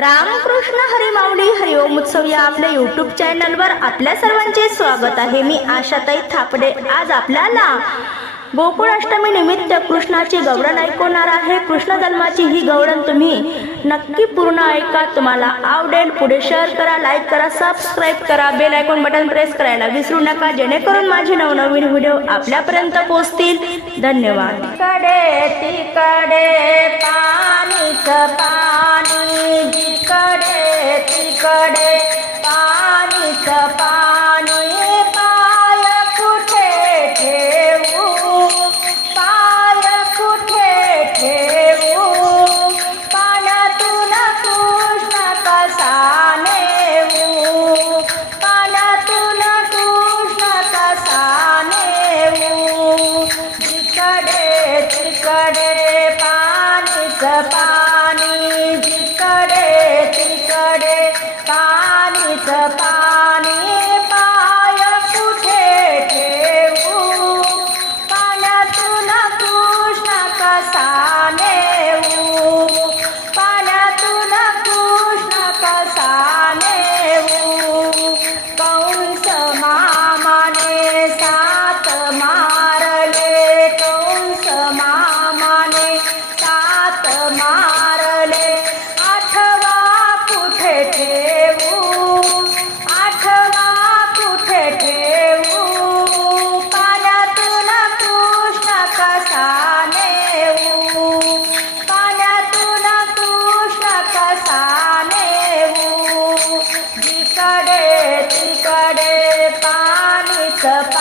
रामकृष्ण हरी हरिमावली हरिओम उत्सव या आपल्या यूट्यूब चॅनलवर आपल्या सर्वांचे स्वागत आहे. मी आशाताई थापडे. आज आपल्याला गोकुळाष्टमी निमित्त कृष्णाची गवळण ऐकवणार आहे. कृष्ण जन्माची ही गवळण तुम्ही नक्की पूर्ण ऐका. तुम्हाला आवडेल. पुढे शेअर करा लाईक करा सबस्क्राईब करा. बेल ऐकून बटन प्रेस करायला विसरू नका. जेणेकरून माझे नवनवीन व्हिडिओ आपल्यापर्यंत पोहोचतील. धन्यवाद. तिकडे तिकडे पाणी Sepa up.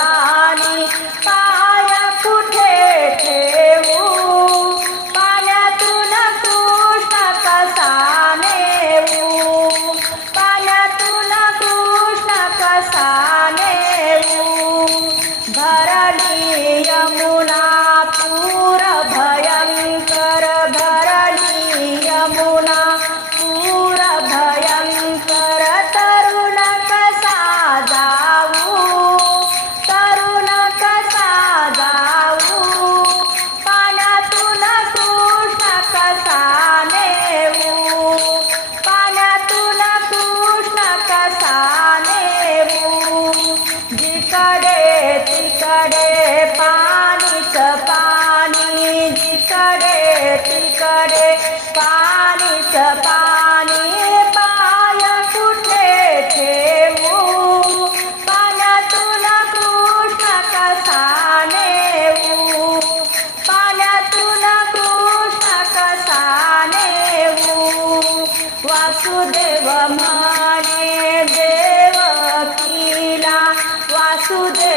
so this.